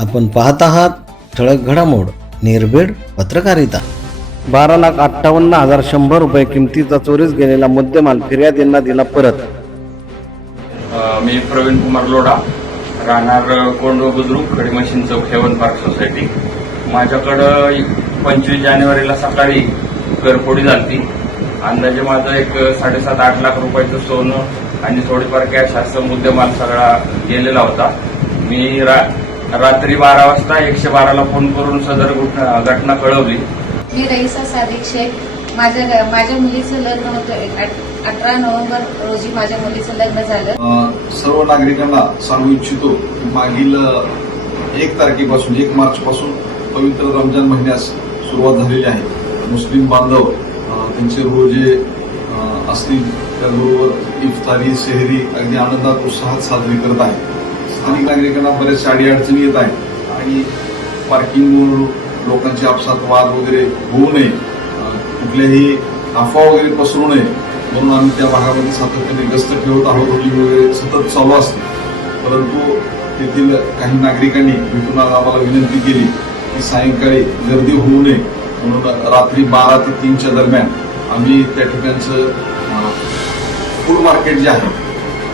आपण पाहत आहात ठळक घडामोड निर्भीड पत्रकारिता. बारा लाख अठ्ठावन्न हजार शंभर रुपये किमतीचा चोरीस गेलेला मुद्देमाल फिर्यादींना दिला परत. मी प्रवीण कुमार लोढा राहणार कोंडव बुद्रुक खडी मशीन चौक हेवन पार्क सोसायटी. माझ्याकडं पंचवीस जानेवारीला सकाळी घरफोडी झाली अंदाजे माझं एक साडेसात आठ लाख रुपयाचं सोनं आणि थोडीफार कॅश असं मुद्देमाल सगळा गेलेला होता. मी रा रात्री बारा वाजता एकशे बाराला फोन करून सदर घटना घटना कळवली. मी रईसा सादिक शेख माझ्या माझ्या मुलीचं लग्न होतं अठ- अठरा नोव्हेंबर रोजी माझ्या मुलीचं लग्न झालं. सर्व नागरिकांना सांगू इच्छितो की मागील एक तारखेपासून एक मार्च पासून पवित्र रमजान महिन्यास सुरुवात झालेली आहे. मुस्लिम बांधव त्यांचे रोजे असतील त्याचबरोबर इफ्तारी सेहरी अगदी आनंदात उत्साहात साजरी करत आहे स्थानिक नागरिकांना बऱ्याचशा अडीअडचणी येत आहेत. आणि पार्किंगवर लोकांचे आपसात वाद वगैरे होऊ नये. कुठल्याही अफवा वगैरे पसरू नये. म्हणून आम्ही त्या भागामध्ये सातत्याने गस्त ठेवत आहोत. रोलिंग वगैरे सतत चालू असते. परंतु तेथील काही नागरिकांनी भेटून आम्हाला विनंती केली की सायंकाळी गर्दी होऊ नये. म्हणून रात्री बारा ते तीनच्या दरम्यान आम्ही त्या ठिकाणचं फूड मार्केट जे आहे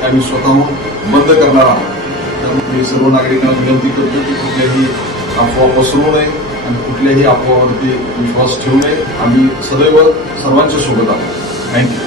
ते आम्ही स्वतःहून बंद करणार आहोत. मी सर्व नागरिकांना विनंती करतो की कुठल्याही अफवा पसरू नये आणि कुठल्याही अफवावरती विश्वास ठेवू नये. आम्ही सदैव सर्वांच्या सोबत आहोत. थँक्यू